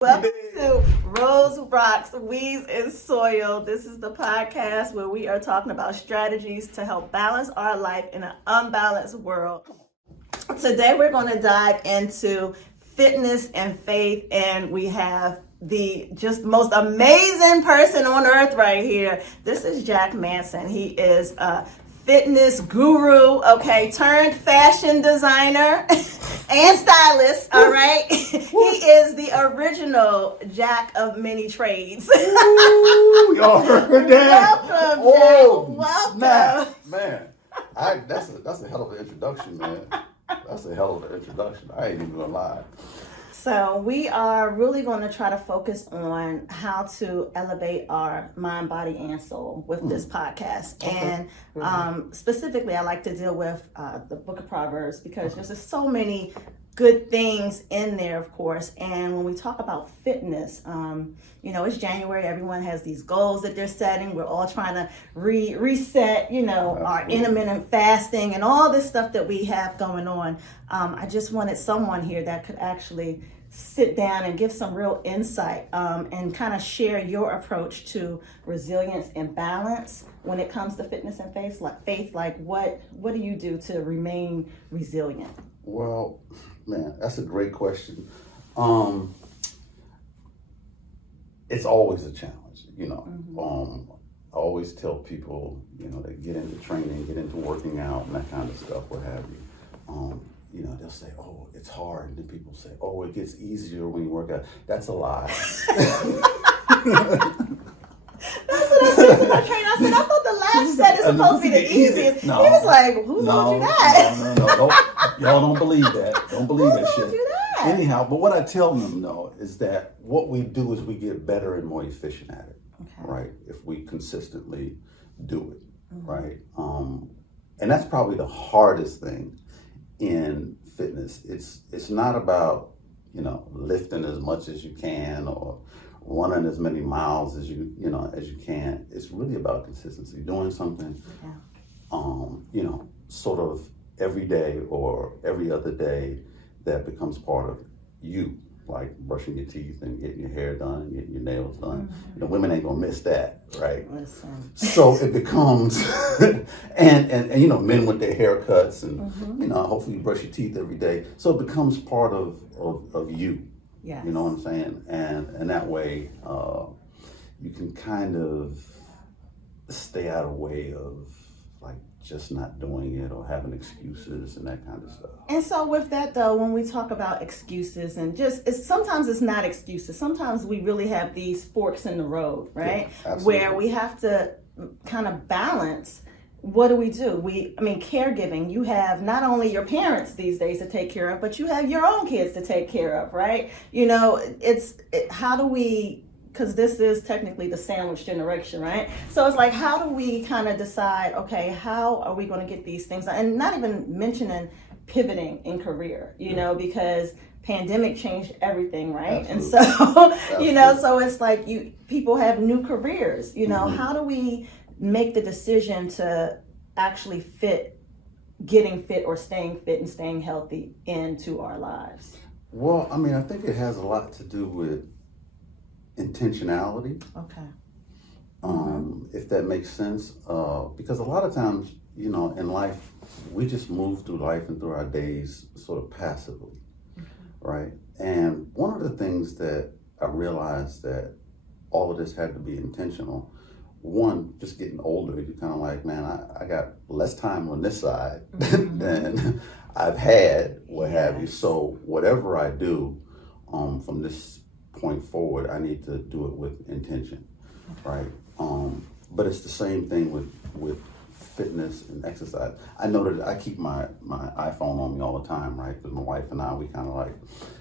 Welcome to Rose Rocks, Weeds, and Soil. This is the podcast where we are talking about strategies to help balance our life in an unbalanced world. Today we're going to dive into fitness and faith, and we have the just most amazing person on earth right here. This is Jack Manson. He is a fitness guru, turned fashion designer and stylist, all right? He is the original Jack of many trades. Ooh, y'all heard that? Welcome, Jack. Welcome. Man, that's a hell of an introduction, man. That's a hell of an introduction. I ain't even gonna lie. So we are really going to try to focus on how to elevate our mind, body, and soul with this podcast. Okay. And specifically, I like to deal with the book of Proverbs because there's just so many good things in there, of course. And when we talk about fitness, it's January. Everyone has these goals that they're setting. We're all trying to reset, our intermittent fasting and all this stuff that we have going on. I just wanted someone here that could actually sit down and give some real insight and kind of share your approach to resilience and balance when it comes to fitness and faith. Like what do you do to remain resilient? Well, man, that's a great question. It's always a challenge, Mm-hmm. I always tell people, they get into training, get into working out and that kind of stuff, what have you. They'll say, oh, it's hard. And then people say, oh, it gets easier when you work out. That's a lie. That's what I said to my trainer. I said, I thought the last set is supposed to be the easiest. No, he was like, who told you that? No. Y'all don't believe that. Don't believe that shit. Who told you that? Anyhow, but what I tell them, though, is that what we do is we get better and more efficient at it, right? If we consistently do it, right? And that's probably the hardest thing in fitness. It's not about, lifting as much as you can or running as many miles as you can. It's really about consistency, doing something, sort of every day or every other day that becomes part of you, like brushing your teeth and getting your hair done and getting your nails done. Women ain't gonna miss that, right? Listen. So it becomes, and men with their haircuts and, hopefully you brush your teeth every day. So it becomes part of you. Yes. You know what I'm saying? And that way, you can kind of stay out of the way of like just not doing it or having excuses and that kind of stuff. And so with that though, when we talk about excuses and sometimes it's not excuses. Sometimes we really have these forks in the road, right? Yeah, where we have to kind of balance. What do? Caregiving, you have not only your parents these days to take care of, but you have your own kids to take care of, right? How do we, because this is technically the sandwich generation, right? So it's like, how do we kind of decide, okay, how are we going to get these things done? And not even mentioning pivoting in career, because pandemic changed everything, right? Absolutely. And so, so it's like people have new careers, how do we make the decision to actually getting fit or staying fit and staying healthy into our lives? Well, I think it has a lot to do with intentionality. Okay. If that makes sense. Because a lot of times, in life, we just move through life and through our days sort of passively, right? And one of the things that I realized that all of this had to be intentional. One, just getting older, you're kind of like, man, I got less time on this side than I've had, what have you. So whatever I do from this point forward, I need to do it with intention, right? But it's the same thing with fitness and exercise. I know that I keep my iPhone on me all the time, right? Because my wife and I, we kind of like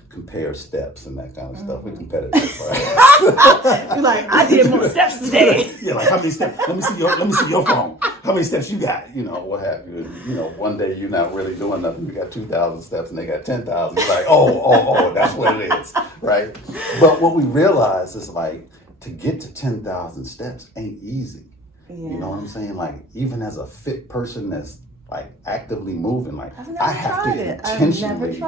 compare steps and that kind of stuff. We're competitive, right? You're like, I did more steps today. Yeah, like how many steps? Let me see your phone. How many steps you got? What have you? And, one day you're not really doing nothing. You got 2,000 steps and they got 10,000. It's like, oh, that's what it is, right? But what we realize is like to get to 10,000 steps ain't easy. Yeah. You know what I'm saying? Like even as a fit person that's like actively moving, like I have to intentionally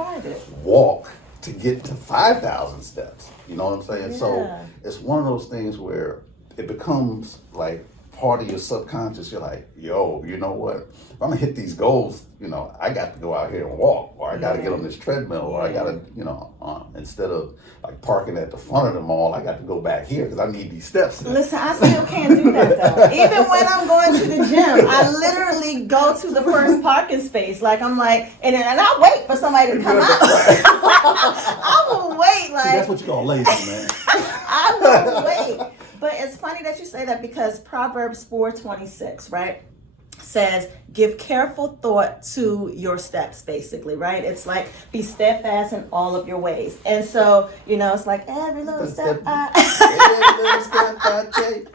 walk to get to 5,000 steps. You know what I'm saying? Yeah. So it's one of those things where it becomes like part of your subconscious. You're like, yo, you know what? If I'm gonna hit these goals, you know, I got to go out here and walk, or I got to get on this treadmill, or I got to, you know, instead of like parking at the front of the mall, I got to go back here because I need these steps. Listen, I still can't do that though. Even when I'm going to the gym, I literally go to the first parking space. Like I'm like, and I wait for somebody to come out. I will wait. Like See, that's what you call lazy, man. I will wait. But it's funny that you say that because Proverbs 4:26, right, says, give careful thought to your steps, basically, right? It's like, be steadfast in all of your ways. And so, you know, it's like every little step I take.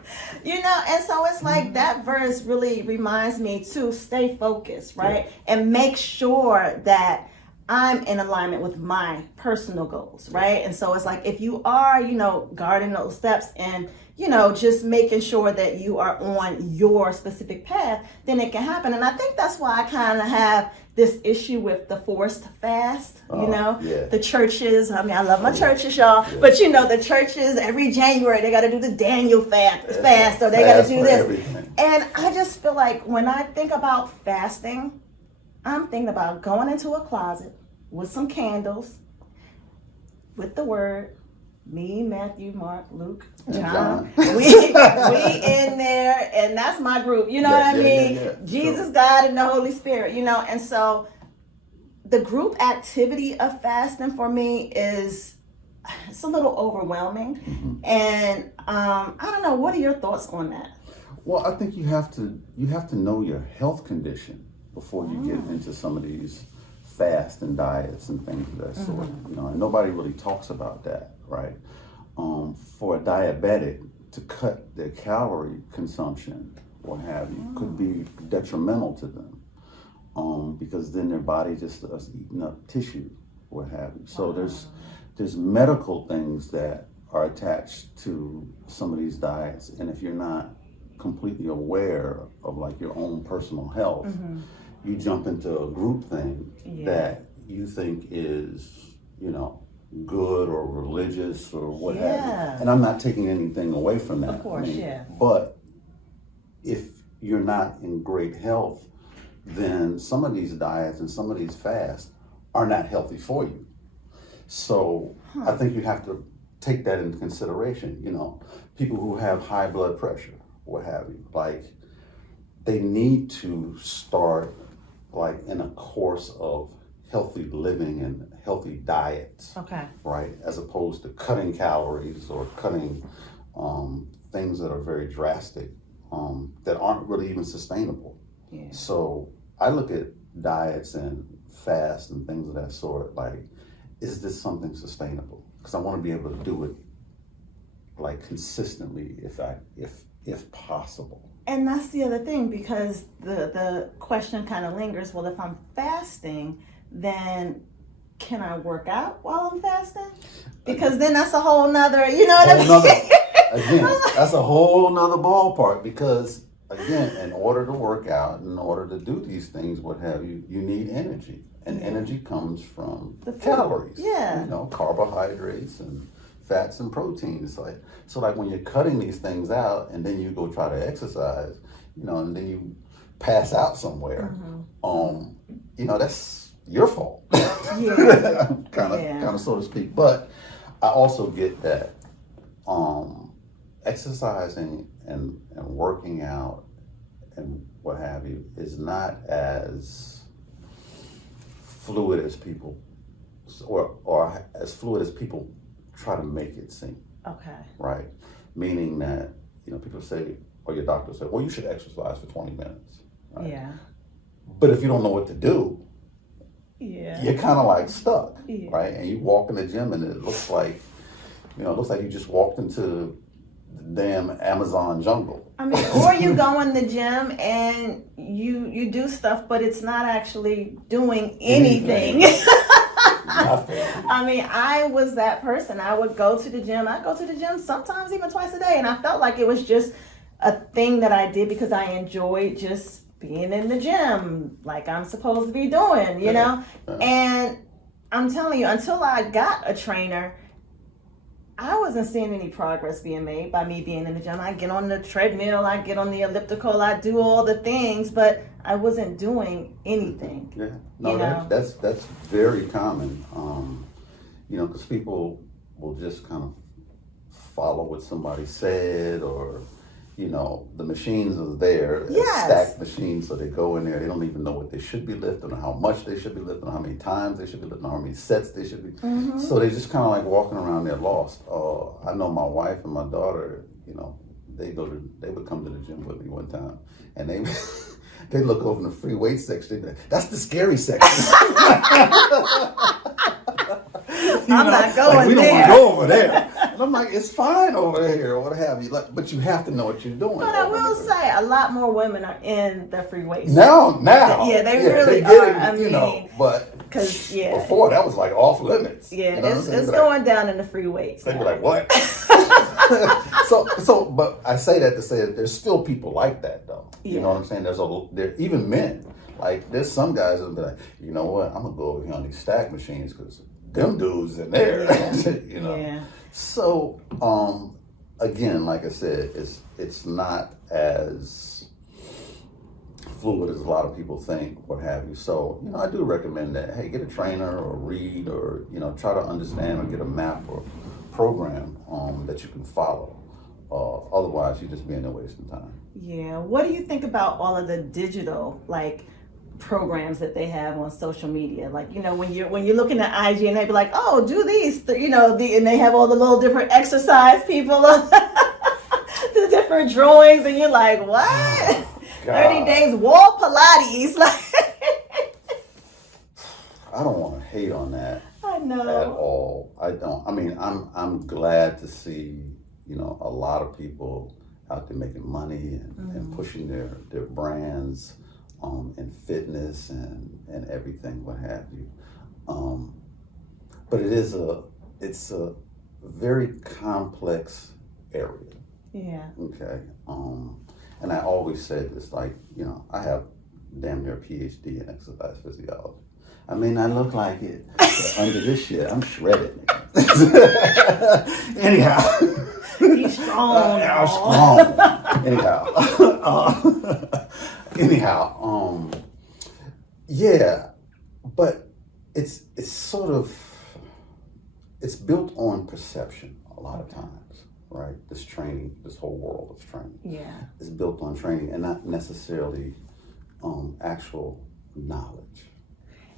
You know, and so it's like that verse really reminds me to stay focused, right? Yeah. And make sure that I'm in alignment with my personal goals, right? And so it's like if you are, you know, guarding those steps and, you know, just making sure that you are on your specific path, then it can happen. And I think that's why I kind of have this issue with the forced fast, you know, the churches. I mean, I love my churches, y'all, but you know, the churches every January, they got to do the Daniel fast, or they got to do this. Everything. And I just feel like when I think about fasting, I'm thinking about going into a closet with some candles, with the word, me, Matthew, Mark, Luke, John. We in there, and that's my group. You know what I mean? Yeah. Jesus, Sure. God, and the Holy Spirit. You know, and so the group activity of fasting for me it's a little overwhelming. Mm-hmm. And I don't know. What are your thoughts on that? Well, I think you have to know your health condition before you get into some of these fast and diets and things of that sort. You know, and nobody really talks about that, right? For a diabetic to cut their calorie consumption, what have you, could be detrimental to them, because then their body just starts eating up tissue, what have you. So there's medical things that are attached to some of these diets, and if you're not completely aware of like your own personal health, you jump into a group thing that you think is, you know, good or religious or what have you. And I'm not taking anything away from that. Of course, But if you're not in great health, then some of these diets and some of these fasts are not healthy for you. So I think you have to take that into consideration. You know, people who have high blood pressure, what have you, like they need to start like in a course of healthy living and healthy diets, right? As opposed to cutting calories or cutting things that are very drastic, that aren't really even sustainable. So I look at diets and fast and things of that sort, like, is this something sustainable? Because I want to be able to do it like consistently if possible. And that's the other thing, because the question kind of lingers, well, if I'm fasting, then can I work out while I'm fasting? Because then that's a whole nother, you know what I mean? Again, that's a whole nother ballpark, because again, in order to work out, in order to do these things, what have you, you need energy. And energy comes from the calories. You know, carbohydrates and fats and proteins. Like, so like when you're cutting these things out and then you go try to exercise, you know, and then you pass out somewhere, you know, that's your fault. kind of so to speak. But I also get that exercising and working out and what have you is not as fluid as people, or as fluid as people try to make it seem. Right? Meaning that, you know, people say, or your doctor say, well, you should exercise for 20 minutes. Right? But if you don't know what to do, you're kind of like stuck, right? And you walk in the gym and it looks like, you know, it looks like you just walked into the damn Amazon jungle. I mean, or you go in the gym and you do stuff, but it's not actually doing anything. I mean, I was that person. I would go to the gym. I'd go to the gym sometimes even twice a day. And I felt like it was just a thing that I did because I enjoyed just being in the gym like I'm supposed to be doing, you know? And I'm telling you, until I got a trainer, I wasn't seeing any progress being made by me being in the gym. I get on the treadmill, I get on the elliptical, I do all the things, but I wasn't doing anything. Yeah, no, that's very common. Because people will just kind of follow what somebody said, or the machines are there, Yes. stacked machines, so they go in there. They don't even know what they should be lifting, or how much they should be lifting, or how many times they should be lifting, or how many sets they should be. Mm-hmm. So they just kind of like walking around there lost. I know my wife and my daughter, they would come to the gym with me one time, and they they look over in the free weight section. They'd be like, "That's the scary section." I'm not going like, we don't there. want to go over there. And I'm like, it's fine over here, or what have you. But you have to know what you're doing. But I will say, a lot more women are in the free weight. Now. Yeah, they really are. But because before that was like off limits. Yeah, it's going down in the free weights. They'd be like, what? But I say that to say that there's still people like that, though. Yeah. You know what I'm saying? There even men. Like, there's some guys that'll be like, you know what? I'm gonna go over here on these stack machines because them dudes in there. Yeah. Yeah. So, again, like I said, it's not as fluid as a lot of people think, what have you. So, I do recommend that. Hey, get a trainer or read, or try to understand, or get a map or program that you can follow. Otherwise, you're just being there wasting time. Yeah. What do you think about all of the digital programs that they have on social media? Like, when you're looking at IG and they be like, oh, do these, and they have all the little different exercise people, the different drawings, and you're like, what? 30 days wall Pilates. I don't want to hate on that. I know. At all. I don't. I mean, I'm glad to see, a lot of people out there making money and pushing their brands in fitness and everything, what have you. But it's a very complex area. Yeah. Okay. And I always said this, I have damn near a PhD in exercise physiology. I may not look like it, but under this shit, I'm shredded. Anyhow. He's strong. I'm strong. Anyhow. Yeah, but it's sort of, it's built on perception a lot of times, right? This training, this whole world of training. Yeah. Is built on training and not necessarily actual knowledge.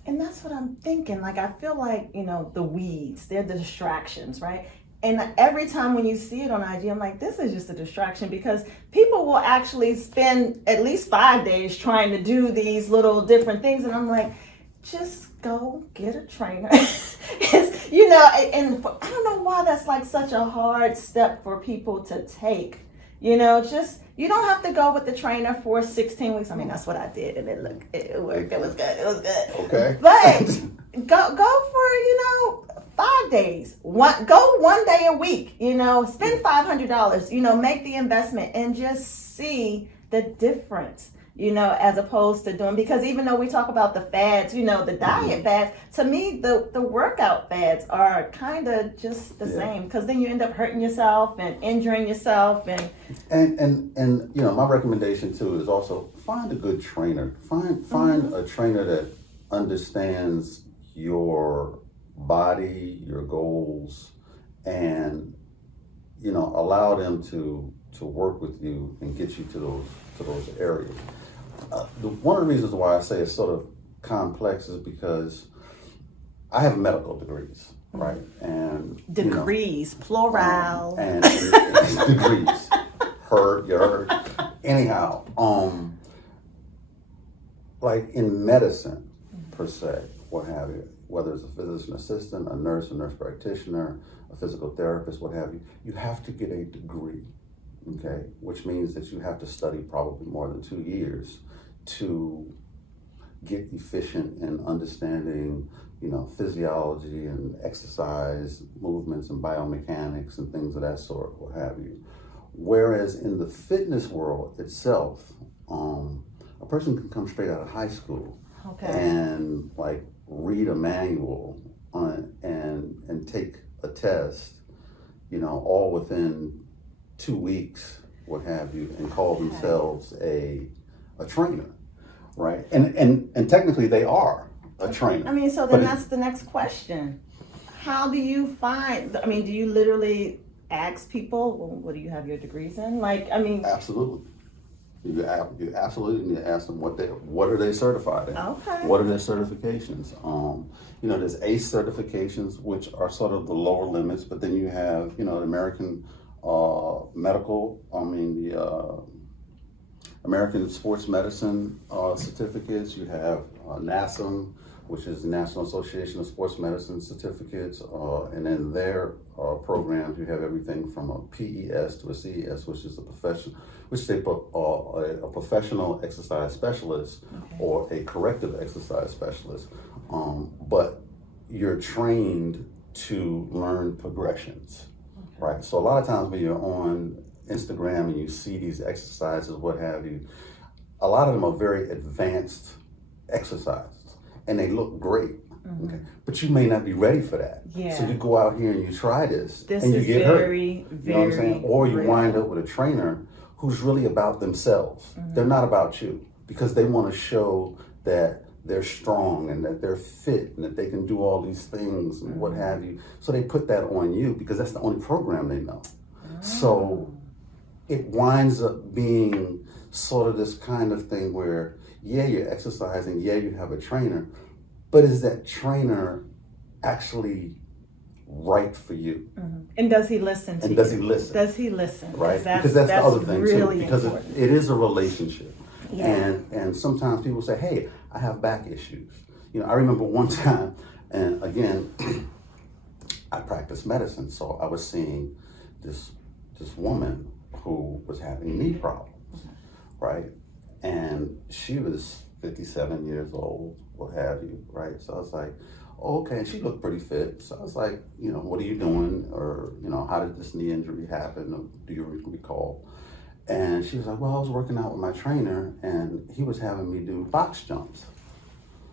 And that's what I'm thinking. I feel like, the weeds, they're the distractions, right? And every time when you see it on IG, I'm like, this is just a distraction, because people will actually spend at least 5 days trying to do these little different things. And I'm like, just go get a trainer. And I don't know why that's such a hard step for people to take. You don't have to go with the trainer for 16 weeks. I mean, that's what I did, and it worked. It was good. Okay. But go for 5 days. Go 1 day a week. Spend $500. Make the investment and just see the difference. As opposed to doing, because even though we talk about the fads, the diet fads, to me the workout fads are kind of just the same, because then you end up hurting yourself and injuring yourself and my recommendation too is also find a good trainer. Find a trainer that understands your body, your goals, and allow them to work with you and get you to those areas. One of the reasons why I say it's sort of complex is because I have medical degrees, right? And degrees, plural, and degrees. You heard. Anyhow, in medicine per se, what have you, whether it's a physician assistant, a nurse practitioner, a physical therapist, what have you, you have to get a degree. Okay, which means that you have to study probably more than 2 years to get efficient in understanding, physiology and exercise movements and biomechanics and things of that sort, what have you. Whereas in the fitness world itself, a person can come straight out of high school and read a manual and take a test, all within 2 weeks, what have you, and call themselves a trainer, right? And technically they are a trainer. I mean, so then that's the next question. How do you find? I mean, do you literally ask people, well, what do you have your degrees in? Absolutely. You absolutely need to ask them what are they certified in? Okay. What are their certifications? There's ACE certifications, which are sort of the lower limits, but then you have, the American the American Sports Medicine certificates. You have NASM, which is the National Association of Sports Medicine certificates, and in their programs, you have everything from a PES to a CES, which is a professional exercise specialist, Okay. or a corrective exercise specialist. But you're trained to learn progressions, right? So a lot of times when you're on Instagram and you see these exercises, what have you, a lot of them are very advanced exercises and they look great. Mm-hmm. Okay, but you may not be ready for that. Yeah. So you go out here and you try this and you is get very, hurt. You know what I'm saying? Or you real. wind up with a trainer who's really about themselves. Mm-hmm. They're not about you, because they want to show that they're strong and that they're fit and that they can do all these things and what have you. So they put that on you because that's the only program they know. So it winds up being sort of this kind of thing where, yeah, you're exercising, yeah, you have a trainer, but is that trainer actually right for you? Mm-hmm. And does he listen to you? And does he listen? Does he listen? Right? Because that's the other thing really too. Because it is a relationship. Yeah. And sometimes people say, hey, I have back issues. I remember one time, and again, I practice medicine, so I was seeing this woman who was having knee problems, right? And she was 57 years old, what have you, right? So I was like, okay, and she looked pretty fit. So I was like, what are you doing? Or, how did this knee injury happen? Or do you recall? And she was like, well, I was working out with my trainer and he was having me do box jumps.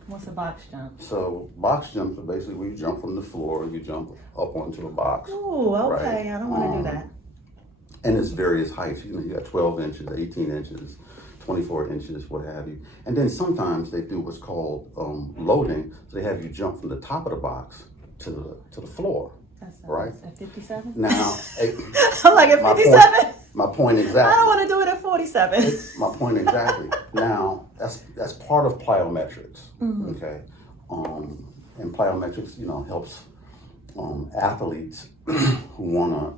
What's a box jump? So box jumps are basically where you jump from the floor, you jump up onto a box. Oh, okay. Right? I don't want to do that. And it's various heights. You got 12 inches, 18 inches, 24 inches, what have you. And then sometimes they do what's called loading. So they have you jump from the top of the box to the floor. That's right? At 57? Now, I'm like at 57? My point exactly. I don't want to do it at 47. My point exactly. Now, that's part of plyometrics, okay? And plyometrics, helps athletes who want to,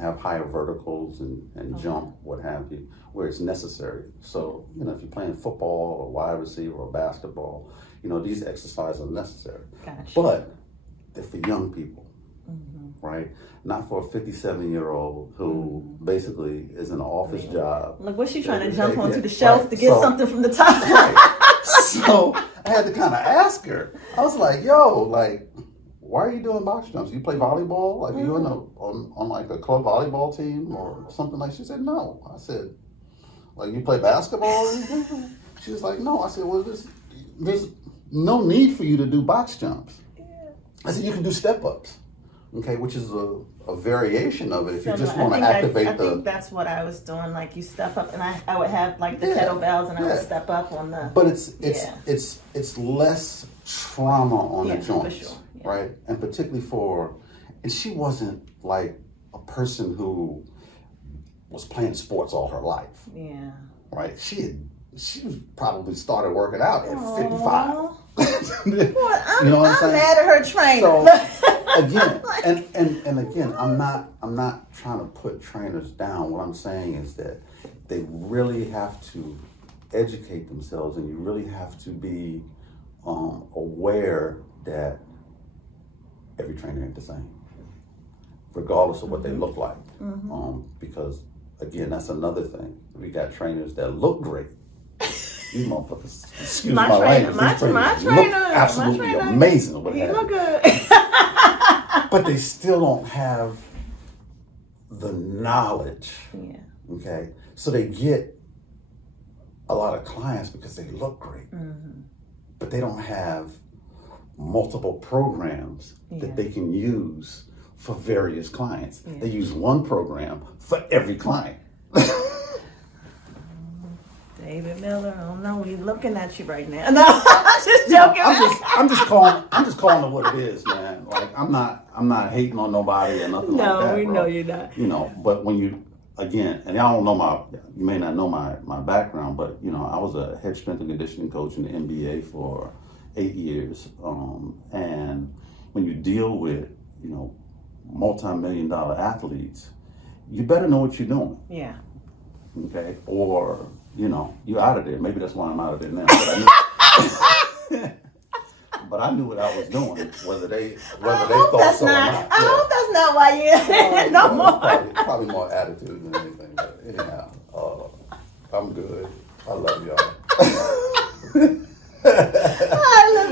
have higher verticals and jump, what have you, where it's necessary. So, if you're playing football or wide receiver or basketball, these exercises are necessary. Gotcha. But they're for young people. Right? Not for a 57-year-old who basically is in an office job. Like, what's she trying to jump onto the shelf to get something from the top? Right. So I had to kind of ask her. I was like, yo, why are you doing box jumps? You play volleyball? Like, you on like a club volleyball team or something like? She said, no. I said, like, you play basketball or anything? She was like, no. I said, well, there's no need for you to do box jumps. I said, you can do step-ups. Okay, which is a variation of it if you just want to activate I think that's what I was doing. Like, you step up, and I would have like the kettlebells, and I would step up on the. But it's less trauma on the joints, for sure. Yeah. Right? And particularly and she wasn't like a person who was playing sports all her life. Yeah. Right? She probably started working out at 55. Well, I'm saying? mad at her trainer. So again, and again, I'm not trying to put trainers down. What I'm saying is that they really have to educate themselves, and you really have to be aware that every trainer ain't the same, regardless of what they look like. Because again, that's another thing. We got trainers that look great. These motherfuckers, excuse my language, my trainer, absolutely amazing. He look good. But they still don't have the knowledge. Yeah. Okay? So they get a lot of clients because they look great. But they don't have multiple programs that they can use for various clients. Yeah. They use one program for every client. David Miller, I don't know. He's looking at you right now. No, I'm just joking. I'm just calling it what it is, man. Like I'm not hating on nobody or nothing like that. No, we bro. know you're not. You know, but when you again, and y'all don't know you may not know my background, but you know, I was a head strength and conditioning coach in the NBA for 8 years. And when you deal with, you know, multi-million-dollar athletes, you better know what you're doing. Yeah. Okay, or you know, you're out of there. Maybe that's why I'm out of there now. But I knew what I was doing, whether they thought so or not. I hope that's not why you're there no more. Probably more attitude than anything. But anyhow, I'm good. I love y'all.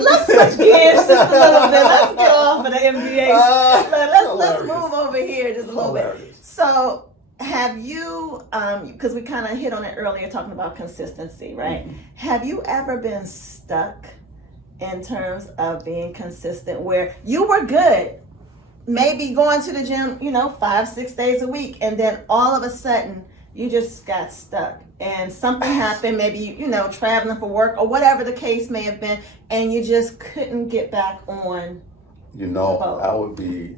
Let's switch gears just a little bit. Let's get off of the NBA. Let's move over here just a little bit. So, have you, because we kind of hit on it earlier talking about consistency, right? Mm-hmm. Have you ever been stuck in terms of being consistent where you were good, maybe going to the gym, 5-6 days a week, and then all of a sudden you just got stuck and something happened, maybe you traveling for work or whatever the case may have been, and you just couldn't get back on? I would be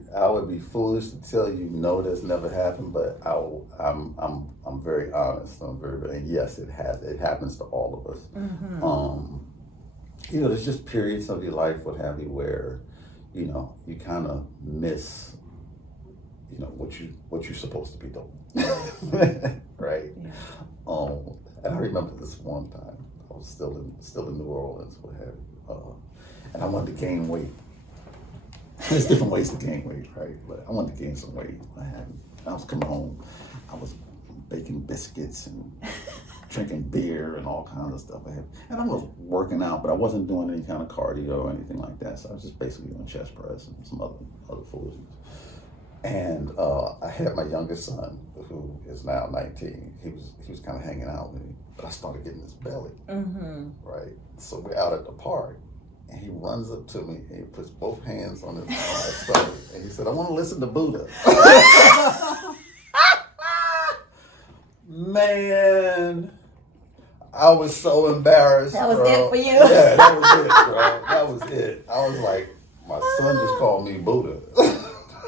foolish to tell you no, that's never happened, but I'm very honest. And yes, it happens to all of us. Mm-hmm. There's just periods of your life, what have you, where you kind of miss what you're supposed to be doing. Right? Yeah. And I remember this one time I was still in New Orleans, what have you, and I wanted to gain weight. There's different ways to gain weight, right? But I wanted to gain some weight. I was coming home, I was baking biscuits and drinking beer and all kinds of stuff. And I was working out, but I wasn't doing any kind of cardio or anything like that. So I was just basically doing chest press and some other foolishness. And I had my youngest son, who is now 19. He was kind of hanging out with me, but I started getting this belly, mm-hmm. right? So we're out at the park. And he runs up to me and he puts both hands on his stomach and he said, "I want to listen to Buddha." Man, I was so embarrassed. That was bro. it for you. Yeah, that was it, bro. That was it. I was like, my son just called me Buddha.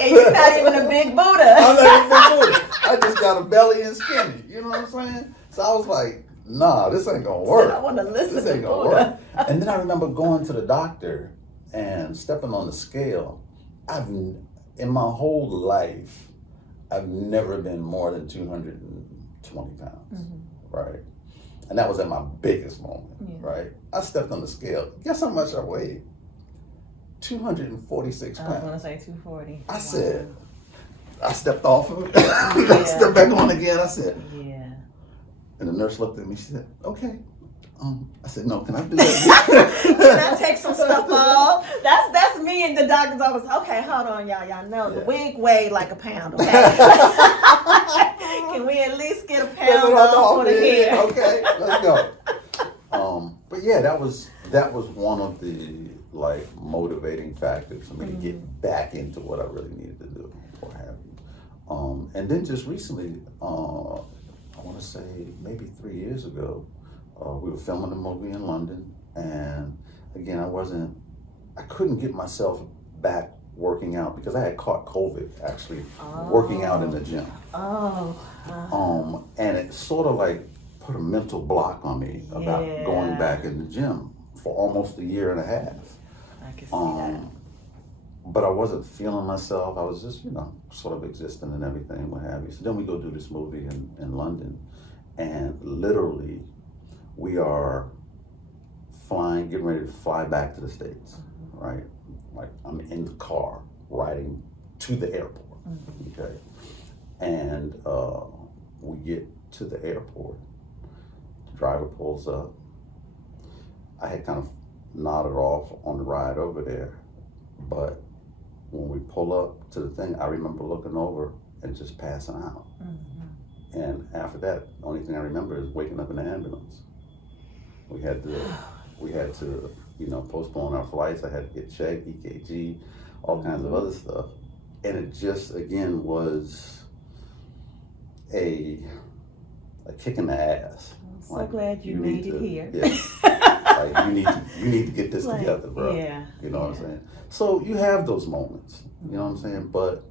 And you're not even a big Buddha. I'm not a big Buddha. I just got a belly and skinny. You know what I'm saying? So I was like, nah, this ain't gonna work. I want to listen this to ain't gonna work. And then I remember going to the doctor and stepping on the scale. In my whole life, I've never been more than 220 pounds, mm-hmm. right? And that was at my biggest moment, right? I stepped on the scale. Guess how much I weighed? 246 pounds. I was gonna say 240. I said, I stepped off of it. I stepped back on again. I said, yeah. And the nurse looked at me. She said, "Okay." I said, "No, can I do that?" Can I take some stuff off? That's me in the doctor's office. Okay, hold on, y'all know the wig weighed like a pound. Okay, can we at least get a pound off for the hair? Okay, let's go. But yeah, that was one of the motivating factors for me to get back into what I really needed to do, or have you. And then just recently, I want to say maybe 3 years ago, we were filming a movie in London, and again, I couldn't get myself back working out because I had caught COVID actually working out in the gym. And it sort of put a mental block on me about going back in the gym for almost a year and a half. I can see that. But I wasn't feeling myself. I was just, sort of existing and everything, what have you. So then we go do this movie in London, and literally we are getting ready to fly back to the States, mm-hmm. right? I'm in the car riding to the airport, mm-hmm. okay? And we get to the airport. The driver pulls up. I had kind of nodded off on the ride over there, but when we pull up to the thing, I remember looking over and just passing out. Mm-hmm. And after that, the only thing I remember is waking up in the ambulance. We had to postpone our flights. I had to get checked, EKG, all kinds of other stuff. And it just, again, was a kick in the ass. I'm so glad you made it here. Yeah. Like, you need to get this together, bro. Yeah. You know what I'm saying? So you have those moments, you know what I'm saying? But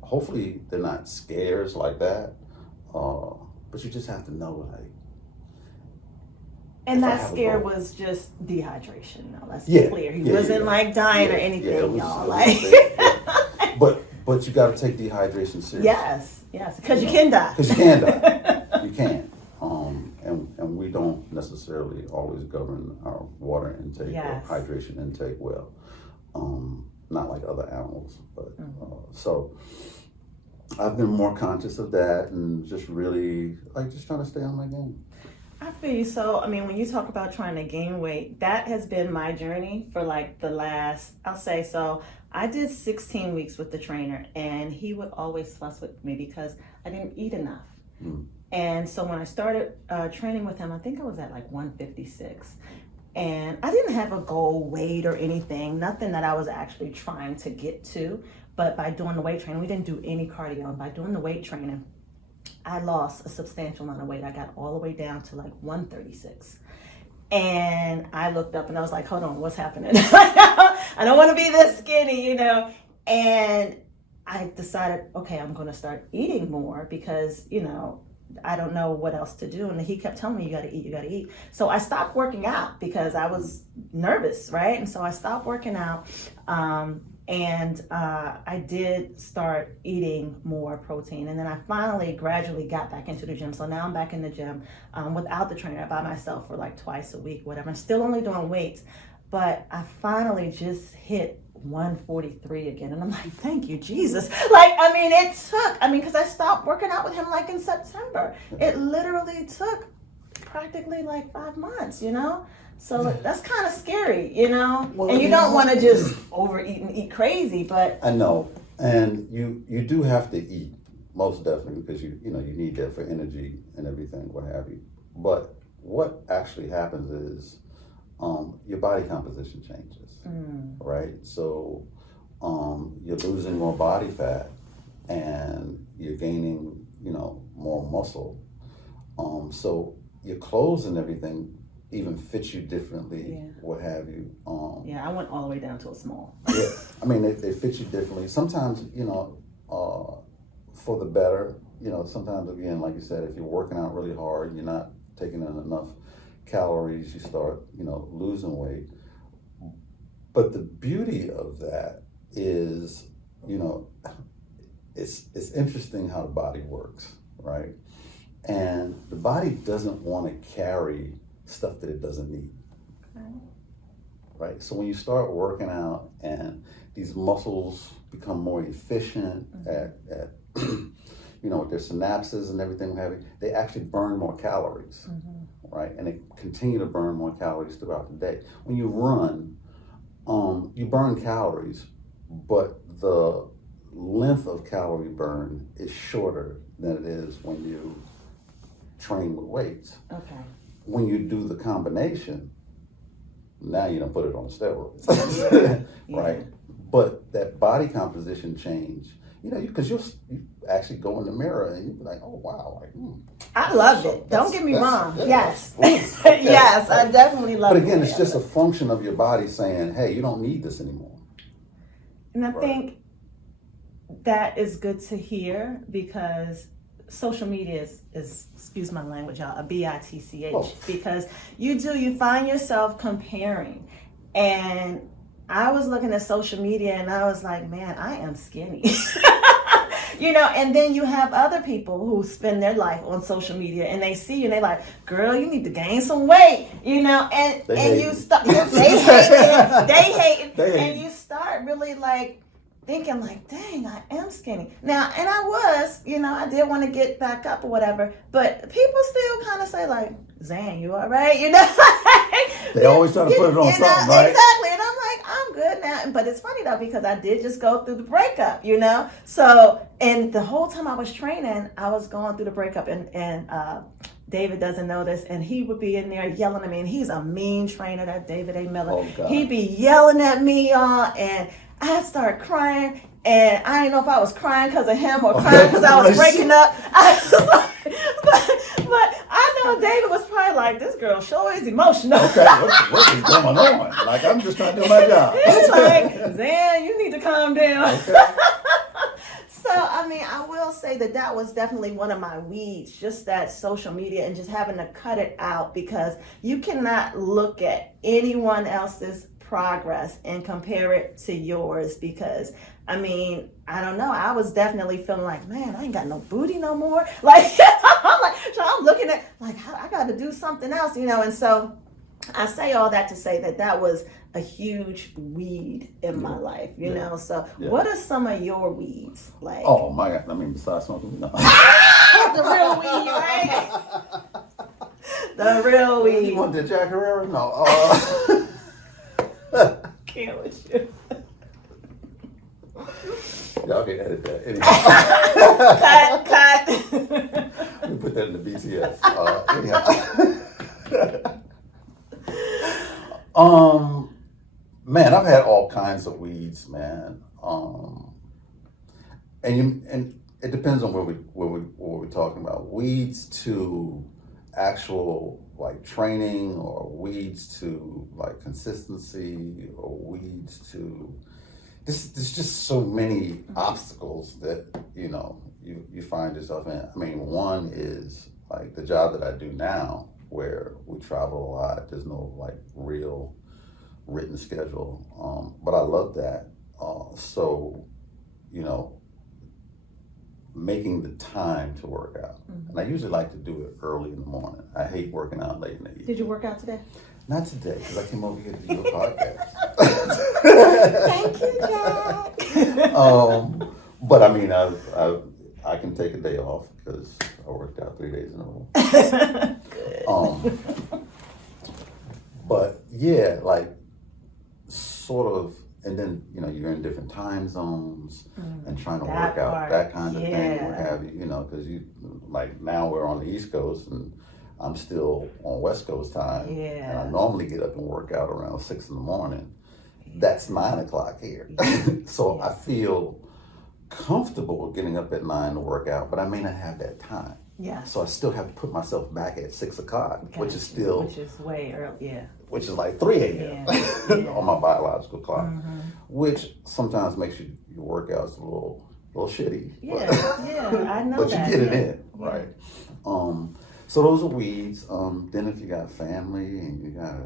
hopefully they're not scares like that. But you just have to know, like. And that scare was just dehydration. No, let's be clear. He wasn't like dying or anything, y'all. Like. But you got to take dehydration seriously. Yes, because you can die. Because you can die. You can. And we don't necessarily always govern our water intake or hydration intake well. Not like other animals. But so I've been more conscious of that and just really just trying to stay on my game. I feel you. So, I mean, when you talk about trying to gain weight, that has been my journey for like the last, I'll say, so I did 16 weeks with the trainer, and he would always fuss with me because I didn't eat enough. And so when I started training with him, I think I was at like 156. And I didn't have a goal weight or anything, nothing that I was actually trying to get to. But by doing the weight training, we didn't do any cardio. And by doing the weight training, I lost a substantial amount of weight. I got all the way down to like 136. And I looked up and I was like, hold on, what's happening? I don't want to be this skinny, And I decided, okay, I'm going to start eating more because, I don't know what else to do. And he kept telling me, you got to eat, you got to eat. So I stopped working out because I was nervous, right? And so I stopped working out. And I did start eating more protein. And then I finally gradually got back into the gym. So now I'm back in the gym without the trainer, by myself for like twice a week, whatever. I'm still only doing weights, but I finally just hit 143 again. And I'm like, thank you, Jesus. Because I stopped working out with him like in September. It literally took practically like 5 months, So that's kind of scary, Well, and you don't want to just overeat and eat crazy, but I know, and you do have to eat, most definitely, because you need that for energy and everything, what have you. But what actually happens is your body composition changes, right? So you're losing more body fat, and you're gaining, more muscle. So your clothes and everything even fit you differently, what have you. I went all the way down to a small. They fit you differently. Sometimes, for the better, sometimes, again, like you said, if you're working out really hard, you're not taking in enough calories, you start, losing weight. But the beauty of that is, it's interesting how the body works, right? And the body doesn't want to carry stuff that it doesn't need. Okay. Right? So when you start working out and these muscles become more efficient at with their synapses and everything, they actually burn more calories, right? And they continue to burn more calories throughout the day. When you run, you burn calories, but the length of calorie burn is shorter than it is when you train with weights. Okay. When you do the combination, now you don't put it on steroids, right? But that body composition change, because you actually go in the mirror and you be like, oh wow, I loved it. Don't get me wrong. Yes, yes, I definitely love it. But again, it's just a function of your body saying, hey, you don't need this anymore. And I think that is good to hear because social media is excuse my language, y'all, a bitch, because you find yourself comparing. And I was looking at social media and I was like, man, I am skinny. And then you have other people who spend their life on social media and they see you and they like, girl, you need to gain some weight, and you start, they hate it, and you start really like thinking like, dang, I am skinny. Now, and I was, I did want to get back up or whatever, but people still kind of say like, Zan, you all right? They always try to put it on something, right? Exactly. And I'm like, I'm good now. But it's funny though, because I did just go through the breakup, So, and the whole time I was training, I was going through the breakup and David doesn't know this, and he would be in there yelling at me, and he's a mean trainer, that David A. Miller. Oh, God. He'd be yelling at me, and I'd start crying, and I didn't know if I was crying because of him or crying because I was breaking up. But I know David was probably like, this girl sure is emotional. Okay, what is going on? Like, I'm just trying to do my job. He's like, Zan, you need to calm down. Okay. So, I mean, I will say that was definitely one of my weeds, just that social media and just having to cut it out, because you cannot look at anyone else's progress and compare it to yours, because, I mean, I don't know, I was definitely feeling like, man, I ain't got no booty no more. Like, so I'm looking at, like, I got to do something else, and so I say all that to say that was a huge weed in my life, you know. So, what are some of your weeds like? Oh my God! I mean, besides smoking, no. The real weed, right? The real weed. You want the Jack Herrera? No. Can't with you. Y'all can edit that. Anyhow. Cut. We put that in the BTS. Anyhow. Man, I've had all kinds of weeds, man. And it depends on what we're talking about. Weeds to actual like training, or weeds to like consistency, or weeds to there's just so many obstacles that you find yourself in. I mean, one is like the job that I do now, where we travel a lot. There's no like real written schedule, but I love that. So, making the time to work out, and I usually like to do it early in the morning. I hate working out late in the evening. Did you work out today? Not today, because I came over here to do a podcast. Thank you, Jack. But I mean, I can take a day off because I worked out 3 days in a row. Good. But yeah, like sort of, and then you're in different time zones and trying to work out that kind of thing, what have you, because you like now we're on the East Coast and I'm still on West Coast time, and I normally get up and work out around 6 in the morning. That's 9 o'clock here, so I feel comfortable getting up at 9 to work out, but I may not have that time. Yeah. So I still have to put myself back at 6 o'clock, which is way early. Yeah. Which is like 3 a.m. on my biological clock, which sometimes makes your workouts a little shitty. Yeah, I know but that. you get it in, right? So those are weeds. Then if you got family and you got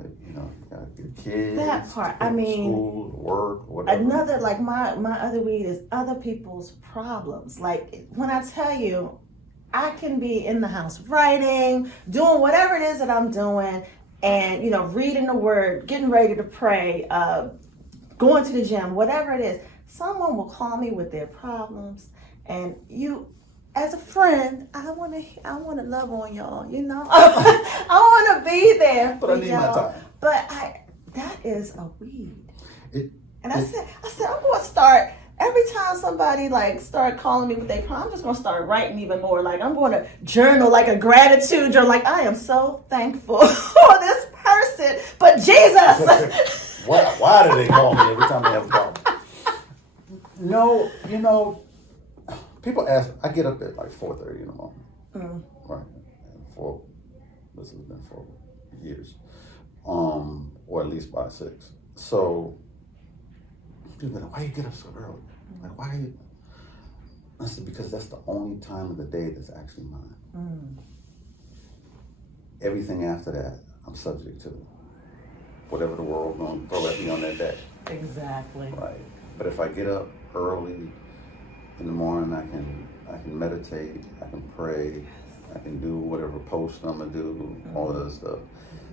good kids, that part. I mean, school, work, whatever. Another like my other weed is other people's problems. Like when I tell you, I can be in the house writing, doing whatever it is that I'm doing, and reading the word, getting ready to pray, going to the gym, whatever it is. Someone will call me with their problems, and as a friend, I want to love on y'all, I want to be there for but I need y'all. my time. But that is a weed. I said, I'm going to start, every time somebody like start calling me with their problem, I'm just going to start writing even more. Like I'm going to journal like a gratitude journal. Like I am so thankful for this person, but Jesus. Why do they call me every time they have a problem? No, people ask. I get up at like 4:30 in the morning, right? This has been for years, or at least by 6. So people go, "Why you get up so early? Like, why are you?" I said, "Because that's the only time of the day that's actually mine. Everything after that, I'm subject to whatever the world gonna throw at me on that day." Exactly. Right. But if I get up early in the morning, I can meditate, I can pray, I can do whatever post I'm gonna do, all that stuff.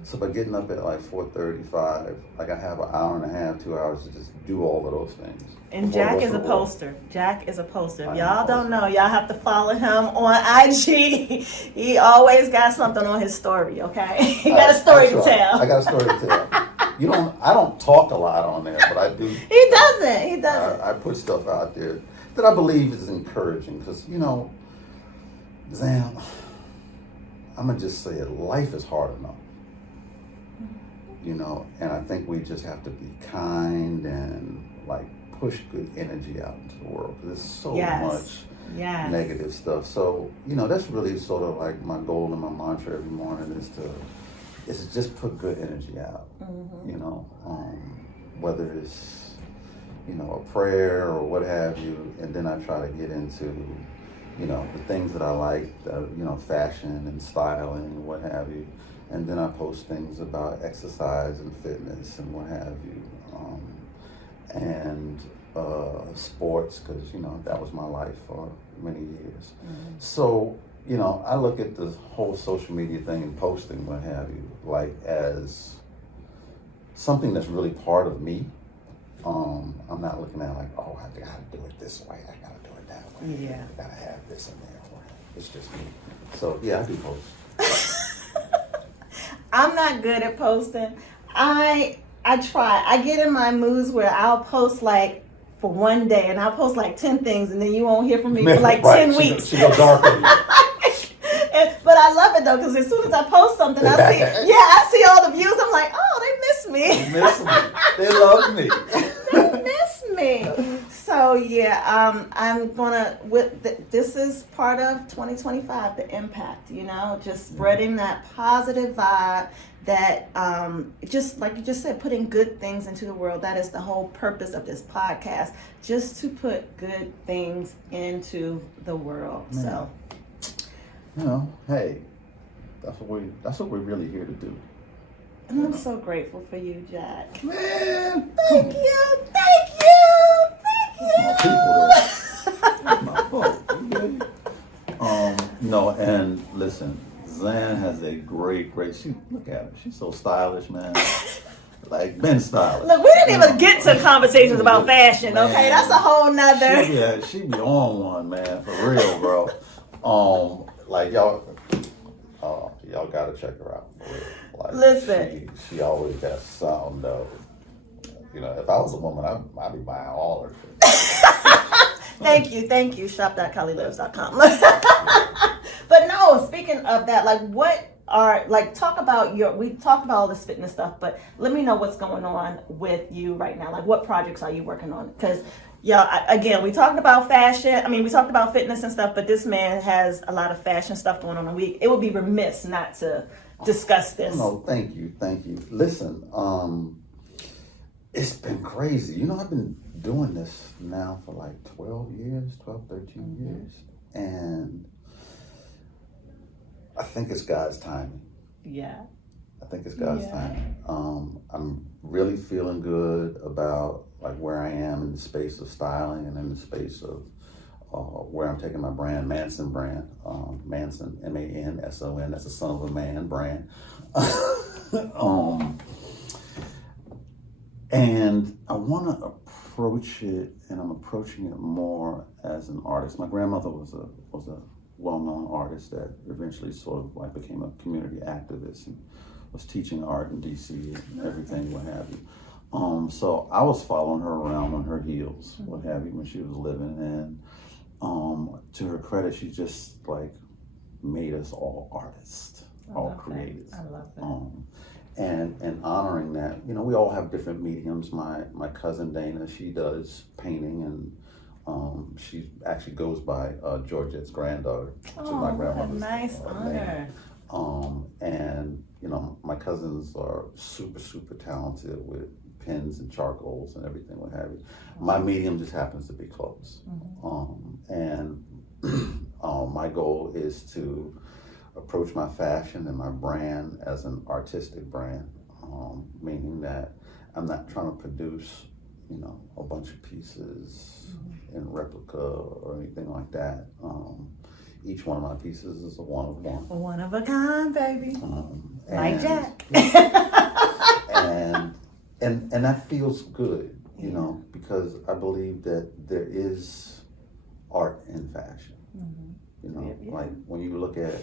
So by getting up at like 4:35, like I have an hour and a half, 2 hours to just do all of those things. And Jack is a poster. Jack is a poster. If y'all don't know, y'all have to follow him on IG. He always got something on his story, okay? He got a story to tell. I got a story to tell. I don't talk a lot on there, but I do. He doesn't. I put stuff out there that I believe is encouraging because, Zan, I'm gonna just say it, life is hard enough. You know, and I think we just have to be kind and like push good energy out into the world. There's so much negative stuff. So, you know, that's really sort of like my goal and my mantra every morning is to just put good energy out. You know, whether it's, you know, a prayer or what have you, and then I try to get into, you know, the things that I like, you know, fashion and styling and what have you. And then I post things about exercise and fitness and what have you, and sports, because, you know, that was my life for many years. So, you know, I look at the whole social media thing and posting, what have you, like as something that's really part of me. I'm not looking at it like, oh, I gotta do it this way, I gotta do it that way. Yeah. I gotta have this in there. It's just me. So yeah, I do post. I'm not good at posting. I try. I get in my moods where I'll post like for one day and I'll post like 10 things and then you won't hear from me for like 10 weeks. She goes dark on you. But I love it though, because as soon as I post something, I see all the views. I'm like, oh, they miss me. They miss me. They love me. They miss me. So yeah, I'm gonna this is part of 2025, the impact. You know, just spreading that positive vibe. That just like you just said, putting good things into the world. That is the whole purpose of this podcast, just to put good things into the world. Man. So. You know, hey, that's what we're really here to do. And I'm so grateful for you, Jack. Man, Thank you. That's my fault. You no, and listen, Zan has a great. She look at her. She's so stylish, man. Like been stylish. Look, we didn't even get to conversations about fashion. Man, okay, that's a whole nother. She be on one, man, for real, bro. Like y'all gotta check her out. For real. Like, listen, she always has some though. You know, if I was a woman, I'd be buying all her shit. Thank you. Shop.KylieLives.com. But no, speaking of that, like talk about we talked about all this fitness stuff, but let me know what's going on with you right now. Like, what projects are you working on? Because again, we talked about fashion. I mean, we talked about fitness and stuff, but this man has a lot of fashion stuff going on a week. It would be remiss not to discuss this. No, thank you. Listen, it's been crazy. You know, I've been doing this now for like 13 years. And I think it's God's timing. Yeah. I think it's God's timing. I'm really feeling good about like where I am in the space of styling and in the space of where I'm taking my brand, Manson brand. Manson, M-A-N-S-O-N, that's a son of a man brand. And I want to approach it, and I'm approaching it more as an artist. My grandmother was a well-known artist that eventually sort of like became a community activist and was teaching art in DC and everything, what have you. So I was following her around on her heels, what have you, when she was living. And to her credit, she just like made us all artists, all creatives. I love that. And honoring that, you know, we all have different mediums. My cousin Dana, she does painting, and she actually goes by Georgette's granddaughter, which is my grandmother's nice honor. name. And you know, my cousins are super talented with pens and charcoals and everything, what have you. My medium just happens to be clothes. And my goal is to approach my fashion and my brand as an artistic brand, meaning that I'm not trying to produce, you know, a bunch of pieces in replica or anything like that. Each one of my pieces is a one of one. One of a kind, baby. Like Jack. and that feels good, you know, because I believe that there is art in fashion. You know, like when you look at,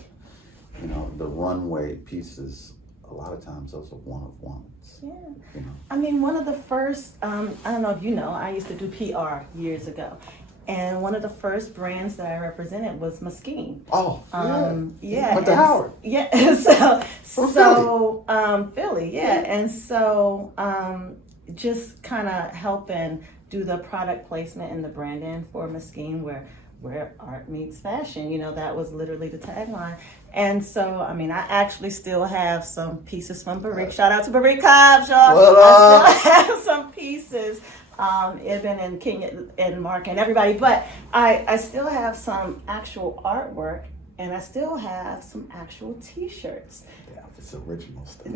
you know, the runway pieces, a lot of times those are one of ones. Yeah. You know? I mean, one of the first, I don't know if you know, I used to do PR years ago. And one of the first brands that I represented was Mesquite. Oh, Yeah. Went to Howard. Yeah. Philly. Yeah. And so, just kind of helping do the product placement and the branding for Mesquite, where art meets fashion. That was literally the tagline. And so, I mean, I actually still have some pieces from Barrique. Shout out to Barrique Cobbs, y'all. I still have some pieces, Ibn and King and Mark and everybody. But I still have some actual artwork, and I still have some actual T-shirts. Yeah, it's original stuff.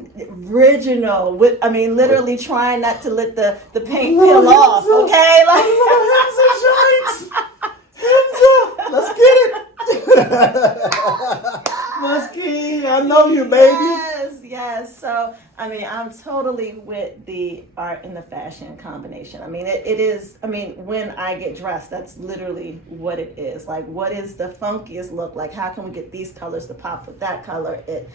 Original. Literally trying not to let the paint peel off. Okay, Let's get it. Mesquite, I know you, baby. Yes. So, I'm totally with the art and the fashion combination. It is, when I get dressed, that's literally what it is. Like, what is the funkiest look? Like, how can we get these colors to pop with that color? It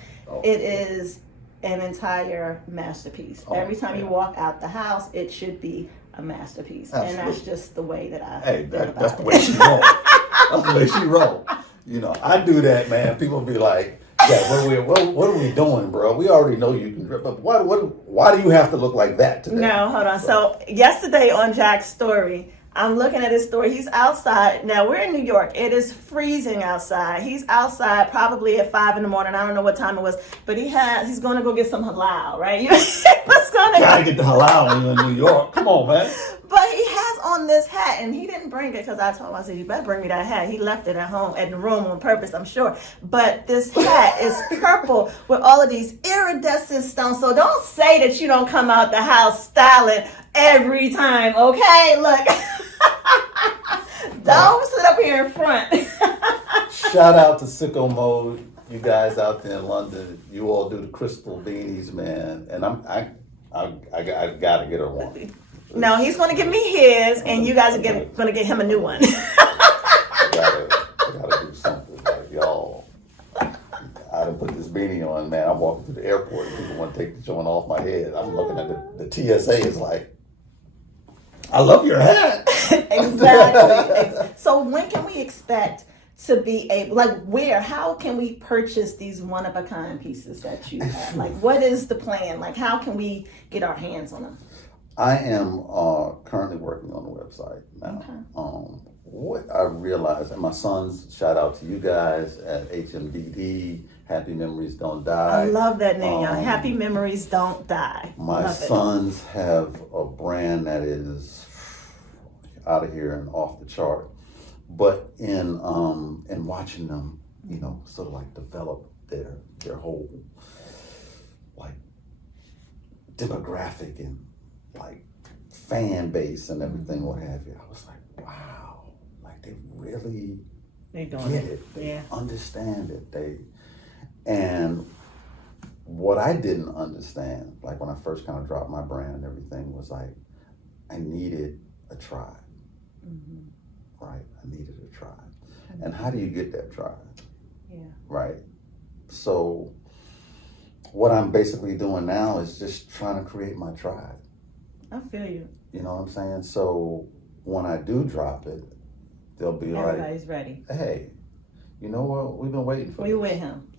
is an entire masterpiece. Every time you walk out the house, it should be a masterpiece. Absolutely. And that's just the way that I Hey, feel about that's the it. way she roll. That's the way she roll. I do that, man. People be like, yeah, what are we doing, bro? We already know you can drip, but why do you have to look like that today? No, hold on. So yesterday on Jack's story, I'm looking at his story. He's outside. Now, we're in New York. It is freezing outside. He's outside probably at 5 a.m. I don't know what time it was, but he's going to go get some halal, right? Gotta get the halal when you're in New York. Come on, man. But he has on this hat, and he didn't bring it because I told him, I said, you better bring me that hat. He left it at home, at the room on purpose, I'm sure. But this hat is purple with all of these iridescent stones. So don't say that you don't come out the house styling every time, okay? Look. Don't sit up here in front. Shout out to Sicko Mode. You guys out there in London, you all do the crystal beanies, man. And I gotta get her one. No, he's going to give me his, and you guys are going to get him a new one. I gotta do something. Like, y'all, I done put this beanie on, man. I'm walking through the airport, and people want to take the joint off my head. I'm looking at the TSA is like, I love your hat. Exactly. So when can we expect to be able, how can we purchase these one-of-a-kind pieces that you have? Like, what is the plan? Like, how can we get our hands on them? I am currently working on the website now. Okay. What I realized, and my sons, shout out to you guys at HMDD, Happy Memories Don't Die. I love that name, y'all. Happy Memories Don't Die. My sons have a brand that is out of here and off the chart. But in watching them, sort of like develop their whole like demographic and like fan base and everything, what have you, I was like, wow, like they really get it. They understand it. And what I didn't understand, like when I first kind of dropped my brand and everything, was like I needed a tribe. Mm-hmm. Right? I needed a tribe. Mm-hmm. And how do you get that tribe? Yeah. Right? So what I'm basically doing now is just trying to create my tribe. I feel you. You know what I'm saying? So when I do drop it, they'll be everybody's ready. Hey, you know what? We've been waiting for we this. With him.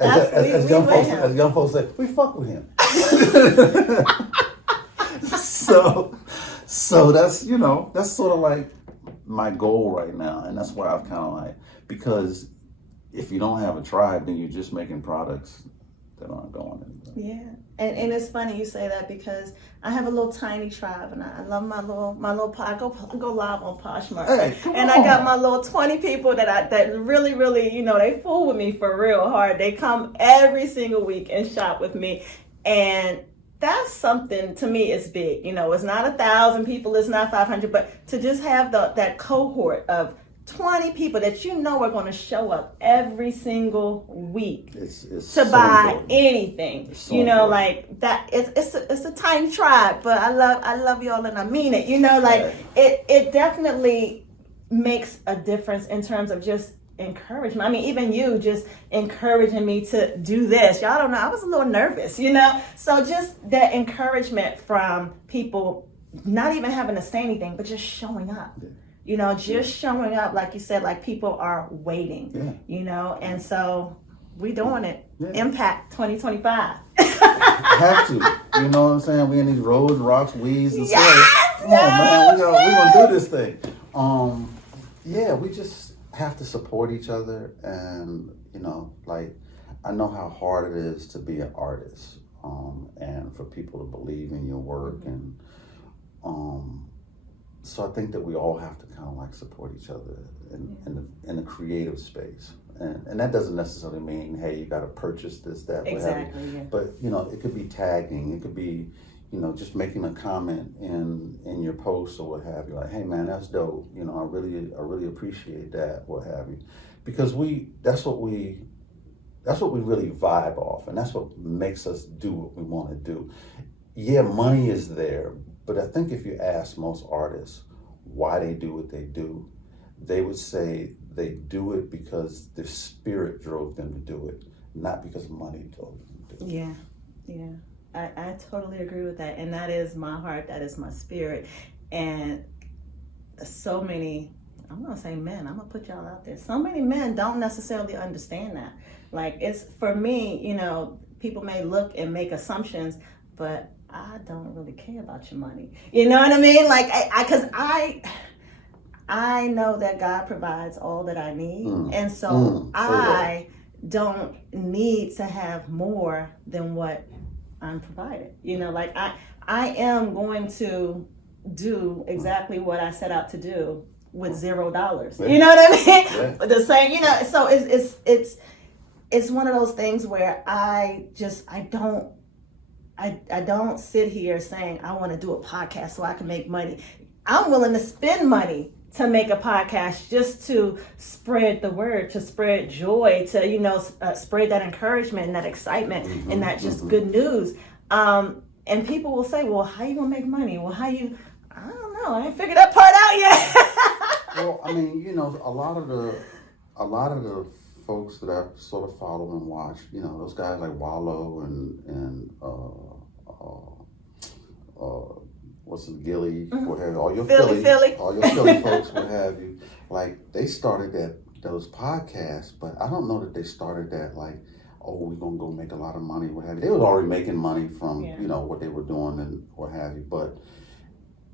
As young folks say, we fuck with him. So that's, that's sort of like my goal right now. And that's why I've kind of like, because if you don't have a tribe, then you're just making products that aren't going anywhere. Yeah. And it's funny you say that because I have a little tiny tribe and I love my little I go live on Poshmark. Hey, and I got my little 20 people that really, really, they fool with me for real hard. They come every single week and shop with me. And that's something, to me, it's big. It's not 1,000 people, it's not 500, but to just have that cohort of 20 people that are going to show up every single week it's to so buy important. Anything. So important. Like that. It's a tiny tribe, but I love y'all and I mean it. It definitely makes a difference in terms of just encouragement. Even you just encouraging me to do this. Y'all don't know. I was a little nervous, So just that encouragement from people not even having to say anything, but just showing up. Yeah. You know, just showing up, like you said, like people are waiting. Yeah. You know, and so we doing it. Yeah. Impact 2025. Have to. You know what I'm saying? We in these roads, rocks, weeds, and Yes, soil. Come on, man. We gonna do this thing. Yeah, we just have to support each other, and you know, like I know how hard it is to be an artist, and for people to believe in your work, and so I think that we all have to kind of like support each other in the creative space. And that doesn't necessarily mean, hey, you got to purchase this, that, what have you. Exactly. Yeah. But you know, it could be tagging. It could be, you know, just making a comment in your post or what have you. Like, hey, man, that's dope. You know, I really appreciate that, what have you, because that's what we really vibe off, and that's what makes us do what we want to do. Yeah, money is there, but I think if you ask most artists why they do what they do, they would say they do it because their spirit drove them to do it, not because money drove them to do it. Yeah, yeah. I totally agree with that. And that is my heart, that is my spirit. And so many, I'm going to say men, I'm going to put y'all out there. So many men don't necessarily understand that. Like, it's, for me, you know, people may look and make assumptions, but I don't really care about your money. You know what I mean? Like, because I know that God provides all that I need. And so I don't need to have more than what I'm provided. You know, like I am going to do exactly what I set out to do with $0. Yeah. You know what I mean? Yeah. The same, you know, so it's one of those things where I don't sit here saying I want to do a podcast so I can make money. I'm willing to spend money to make a podcast just to spread the word, to spread joy, to, you know, spread that encouragement and that excitement and that just good news. And people will say, well, how you gonna make money? Well, I don't know. I ain't figured that part out yet. Well, I mean, you know, a lot of the folks that I sort of follow and watch, you know, those guys like Wallow and what's it, Gilly, what have you, all your Philly. all your Philly folks, what have you. Like, they started those podcasts, but I don't know that they started that like, oh, we're gonna go make a lot of money, what have you. They was already making money from you know what they were doing and what have you. But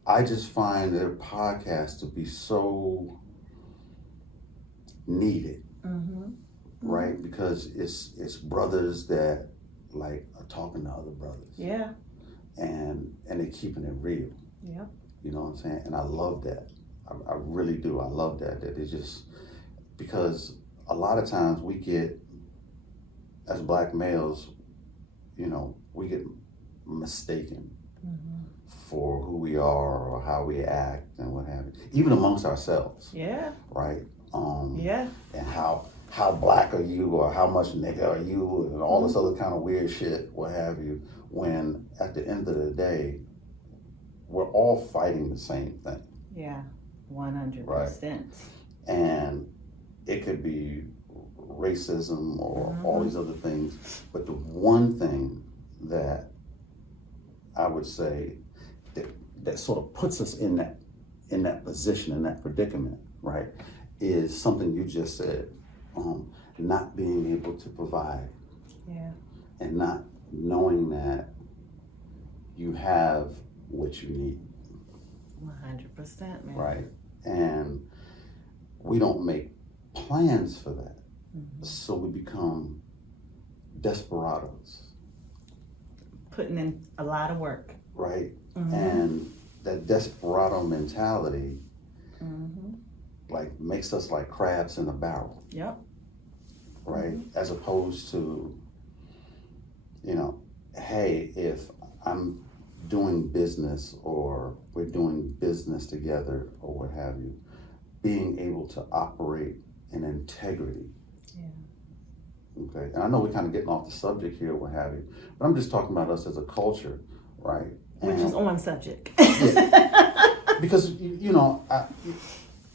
I just find their podcast to be so needed, right? Because it's brothers that like are talking to other brothers. Yeah. And they're keeping it real. Yeah. You know what I'm saying? And I love that. I really do. I love that. That it's just because a lot of times we get, as black males, you know, we get mistaken for who we are or how we act and what have you, even amongst ourselves. Yeah. Right? Yeah. And how black are you, or how much nigga are you, and all this other kind of weird shit, what have you, when at the end of the day, we're all fighting the same thing. Yeah, 100%. Right. And it could be racism or all these other things, but the one thing that I would say that sort of puts us in that position, in that predicament, right, is something you just said. Not being able to provide, and not knowing that you have what you need. 100%, man. Right, and we don't make plans for that, so we become desperados. Putting in a lot of work. Right, and that desperado mentality like makes us like crabs in a barrel. Yep. Right? As opposed to, you know, hey, if I'm doing business or we're doing business together or what have you, being able to operate in integrity. Yeah. Okay. And I know we're kind of getting off the subject here, what have you, but I'm just talking about us as a culture, right? Which is on subject. Yeah. Because, you know,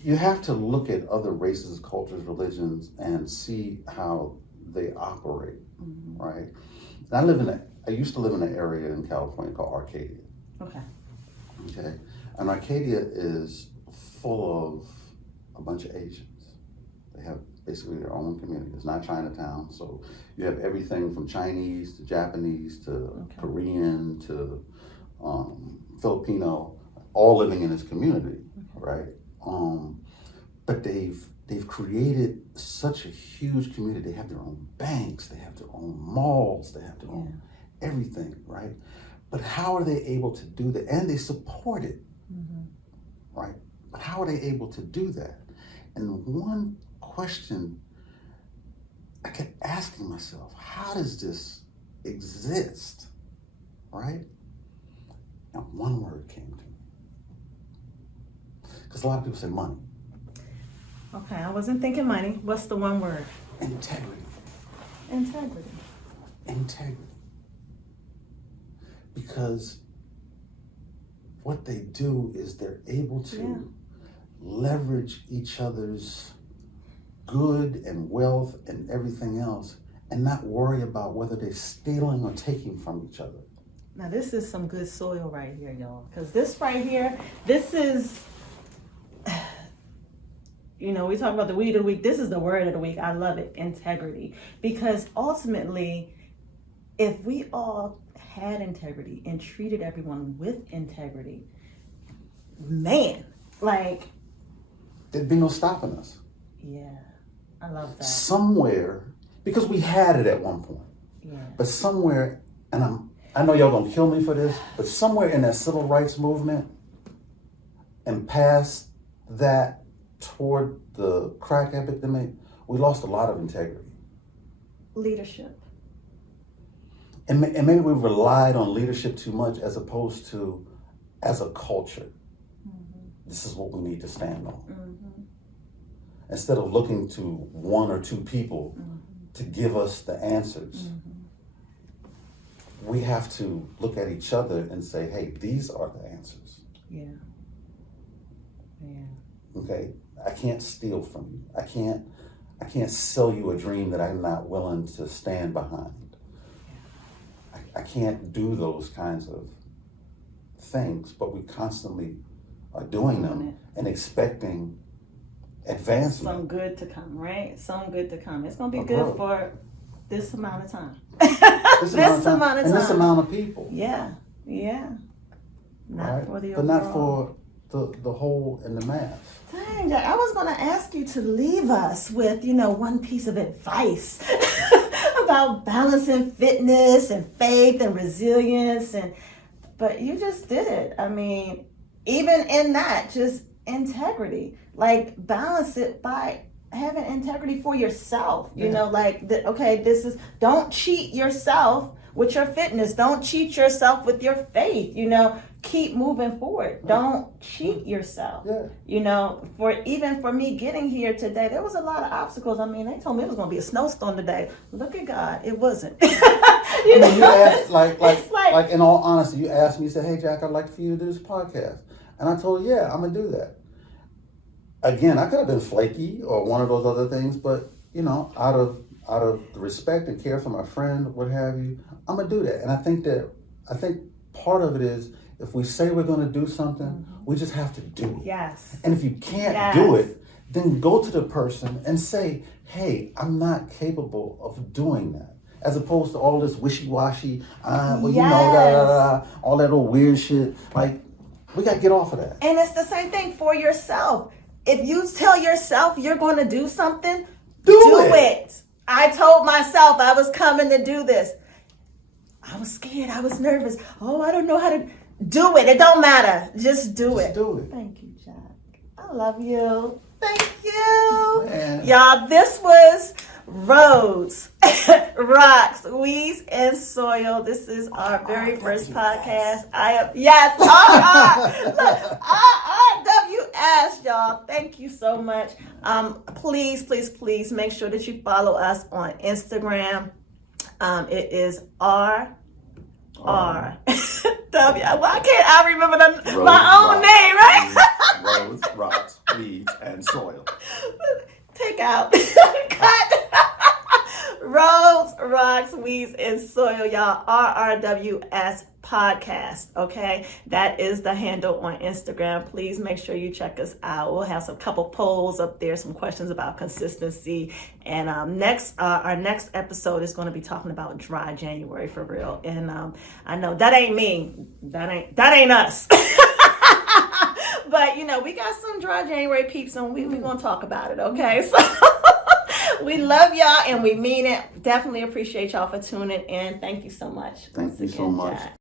you have to look at other races, cultures, religions, and see how they operate, right? And I used to live in an area in California called Arcadia. Okay. Okay, and Arcadia is full of a bunch of Asians. They have basically their own community. It's not Chinatown, so you have everything from Chinese to Japanese to Korean to Filipino, all living in this community, right? But they've created such a huge community. They have their own banks, they have their own malls, they have their own everything, right? But how are they able to do that? And they support it, right? But how are they able to do that? And one question I kept asking myself, how does this exist, right? And one word came to me. Because a lot of people say money. Okay, I wasn't thinking money. What's the one word? Integrity. Integrity. Integrity. Because what they do is they're able to leverage each other's good and wealth and everything else and not worry about whether they're stealing or taking from each other. Now this is some good soil right here, y'all. Because this right here, this is, you know, we talk about the weed of the week. This is the word of the week. I love it. Integrity. Because ultimately, if we all had integrity and treated everyone with integrity, man, like, There'd be no stopping us. Yeah, I love that. Somewhere, because we had it at one point, but somewhere, and I know y'all gonna kill me for this, but somewhere in that civil rights movement and past that toward the crack epidemic, we lost a lot of integrity. Leadership. And maybe we relied on leadership too much as opposed to as a culture. This is what we need to stand on. Instead of looking to one or two people to give us the answers, we have to look at each other and say, hey, these are the answers. Yeah. Okay? I can't steal from you. I can't sell you a dream that I'm not willing to stand behind. I can't do those kinds of things, but we constantly are doing them and expecting advancement. Some good to come, right? Some good to come. It's going to be good for this amount of time. This amount of time. And this amount of people. Yeah. Not for the but not for the whole and the mass. Dang, Jack, I was going to ask you to leave us with, one piece of advice about balancing fitness and faith and resilience, but you just did it. I mean, even in that, just integrity. Like, balance it by having integrity for yourself. Don't cheat yourself with your fitness. Don't cheat yourself with your faith. Keep moving forward. Don't cheat yourself. For me getting here today, there was a lot of obstacles. I mean, they told me it was going to be a snowstorm today. Look at God, it wasn't. You asked, like in all honesty, you asked me, you said, hey, Jack, I'd like for you to do this podcast. And I told you, yeah, I'm going to do that. Again, I could have been flaky or one of those other things, but, out of the respect and care for my friend, what have you, I'm going to do that. And I think part of it is, if we say we're going to do something, we just have to do it. Yes. And if you can't do it, then go to the person and say, hey, I'm not capable of doing that. As opposed to all this wishy-washy, all that old weird shit. Like, we got to get off of that. And it's the same thing for yourself. If you tell yourself you're going to do something, do it. I told myself I was coming to do this. I was scared. I was nervous. Oh, I don't know how to do it. It don't matter. Just do it. Do it. Thank you, Jack. I love you. Thank you. Man. Y'all, this was Roads, Rocks, Weeds, and Soil. This is our very first podcast. RRWS, y'all. Thank you so much. Please make sure that you follow us on Instagram. It is why can't I remember my own name, right? Roads, rocks, weeds, and soil. Take out. Cut. Roads, Rocks, Weeds, and Soil, y'all. RRWS Podcast. Okay, that is the handle on Instagram. Please make sure you check us out. We'll have some couple polls up there, some questions about consistency, and our next episode is going to be talking about dry January for real. And I know that ain't me, that ain't us. But we got some dry January peeps, and we're gonna talk about it. Okay, so. We love y'all and we mean it. Definitely appreciate y'all for tuning in. Thank you so much. Thank you so much. Jack.